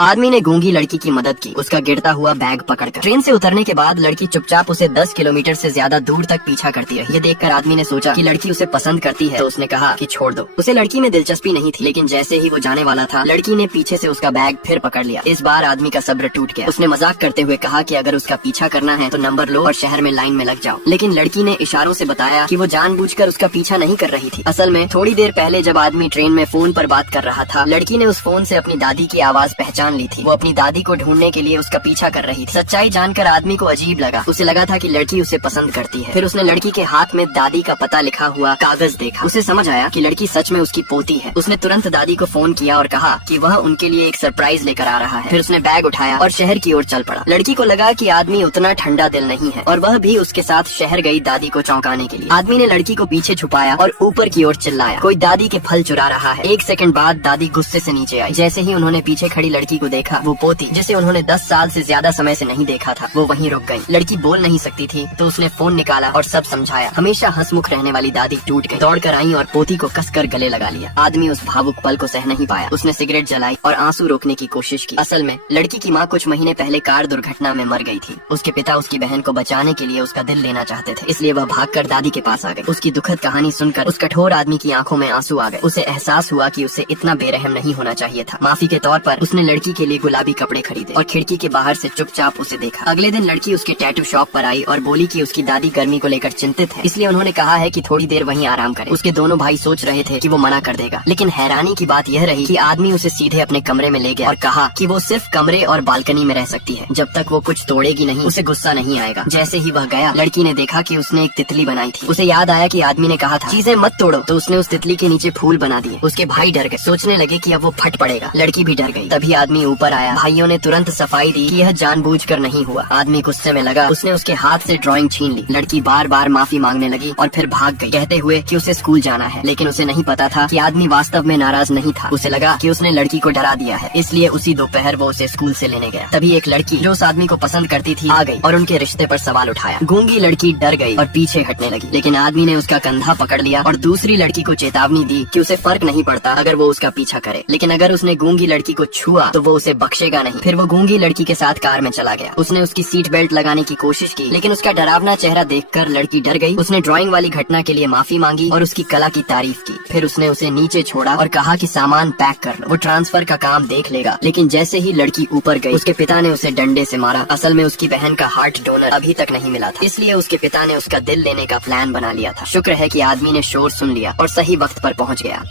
आदमी ने गूंगी लड़की की मदद की, उसका गिरता हुआ बैग पकड़कर। ट्रेन से उतरने के बाद लड़की चुपचाप उसे 10 किलोमीटर से ज्यादा दूर तक पीछा करती रही। ये देखकर आदमी ने सोचा कि लड़की उसे पसंद करती है, तो उसने कहा कि छोड़ दो। उसे लड़की में दिलचस्पी नहीं थी, लेकिन जैसे ही वो जाने वाला था, लड़की ने पीछे से उसका बैग फिर पकड़ लिया। इस बार आदमी का सब्र टूट गया। उसने मजाक करते हुए कहा कि अगर उसका पीछा करना है तो नंबर लो और शहर में लाइन में लग जाओ। लेकिन लड़की ने इशारों से बताया कि वो जानबूझकर उसका पीछा नहीं कर रही थी। असल में थोड़ी देर पहले जब आदमी ट्रेन में फोन पर बात कर रहा था, लड़की ने उस फोन से अपनी दादी की आवाज पहचान ली थी। वो अपनी दादी को ढूंढने के लिए उसका पीछा कर रही थी। सच्चाई जानकर आदमी को अजीब लगा। उसे लगा था कि लड़की उसे पसंद करती है। फिर उसने लड़की के हाथ में दादी का पता लिखा हुआ कागज देखा। उसे समझ आया कि लड़की सच में उसकी पोती है। उसने तुरंत दादी को फोन किया और कहा कि वह उनके लिए एक सरप्राइज लेकर आ रहा है। फिर उसने बैग उठाया और शहर की ओर चल पड़ा। लड़की को लगा कि आदमी उतना ठंडा दिल नहीं है और वह भी उसके साथ शहर गई दादी को चौंकाने के लिए। आदमी ने लड़की को पीछे छुपाया और ऊपर की ओर चिल्लाया, कोई दादी के फल चुरा रहा है। 1 सेकंड बाद दादी गुस्से से नीचे आई। जैसे ही उन्होंने पीछे खड़ी लड़की को देखा, वो पोती जिसे उन्होंने 10 साल से ज्यादा समय से नहीं देखा था, वो वहीं रुक गई। लड़की बोल नहीं सकती थी, तो उसने फोन निकाला और सब समझाया। हमेशा हंसमुख रहने वाली दादी टूट गई, दौड़कर आई और पोती को कसकर गले लगा लिया। आदमी उस भावुक पल को सह नहीं पाया। उसने सिगरेट जलाई और आंसू रोकने की कोशिश की। असल में लड़की की माँ कुछ महीने पहले कार दुर्घटना में मर गई थी। उसके पिता उसकी बहन को बचाने के लिए उसका दिल लेना चाहते थे, इसलिए वह भागकर दादी के पास आ गई। उसकी दुखद कहानी सुनकर उस कठोर आदमी की आंखों में आंसू आ गए। उसे एहसास हुआ कि उसे इतना बेरहम नहीं होना चाहिए था। माफी के तौर पर उसने लड़की के लिए गुलाबी कपड़े खरीदे और खिड़की के बाहर से चुपचाप उसे देखा। अगले दिन लड़की उसके टैटू शॉप पर आई और बोली कि उसकी दादी गर्मी को लेकर चिंतित है, इसलिए उन्होंने कहा है कि थोड़ी देर वहीं आराम करे। उसके दोनों भाई सोच रहे थे कि वो मना कर देगा, लेकिन हैरानी की बात यह रही कि आदमी उसे सीधे अपने कमरे में ले गया और कहा कि वो सिर्फ कमरे और बालकनी में रह सकती है। जब तक वो कुछ तोड़ेगी नहीं, उसे गुस्सा नहीं आएगा। जैसे ही वह गया, लड़की ने देखा कि उसने एक तितली बनाई थी। उसे याद आया कि आदमी ने कहा था चीजें मत तोड़ो, तो उसने उस तितली के नीचे फूल बना दिए। उसके भाई डर गए, सोचने लगे कि अब वो फट पड़ेगा। लड़की भी डर गई। तभी आदमी ऊपर आया। भाइयों ने तुरंत सफाई दी कि यह जानबूझकर नहीं हुआ। आदमी गुस्से में लगा। उसने उसके हाथ से ड्राइंग छीन ली। लड़की बार बार माफी मांगने लगी और फिर भाग गई, कहते हुए कि उसे स्कूल जाना है। लेकिन उसे नहीं पता था कि आदमी वास्तव में नाराज नहीं था। उसे लगा कि उसने लड़की को डरा दिया है, इसलिए उसी दोपहर वो उसे स्कूल से लेने गया। तभी एक लड़की जो उस आदमी को पसंद करती थी आ गई और उनके रिश्ते पर सवाल उठाया। गूंगी लड़की डर गई और पीछे हटने लगी, लेकिन आदमी ने उसका कंधा पकड़ लिया और दूसरी लड़की को चेतावनी दी कि उसे फर्क नहीं पड़ता अगर वो उसका पीछा करे, लेकिन अगर उसने गूंगी लड़की को छुआ तो वो उसे बख्शेगा नहीं। फिर वो गूंगी लड़की के साथ कार में चला गया। उसने उसकी सीट बेल्ट लगाने की कोशिश की, लेकिन उसका डरावना चेहरा देखकर लड़की डर गई। उसने ड्राइंग वाली घटना के लिए माफी मांगी और उसकी कला की तारीफ की। फिर उसने उसे नीचे छोड़ा और कहा कि सामान पैक कर लो, वो ट्रांसफर का काम देख लेगा। लेकिन जैसे ही लड़की ऊपर गई, उसके पिता ने उसे डंडे से मारा। असल में उसकी बहन का हार्ट डोनर अभी तक नहीं मिला था, इसलिए उसके पिता ने उसका दिल लेने का प्लान बना लिया था। शुक्र है कि आदमी ने शोर सुन लिया और सही वक्त पर पहुंच गया।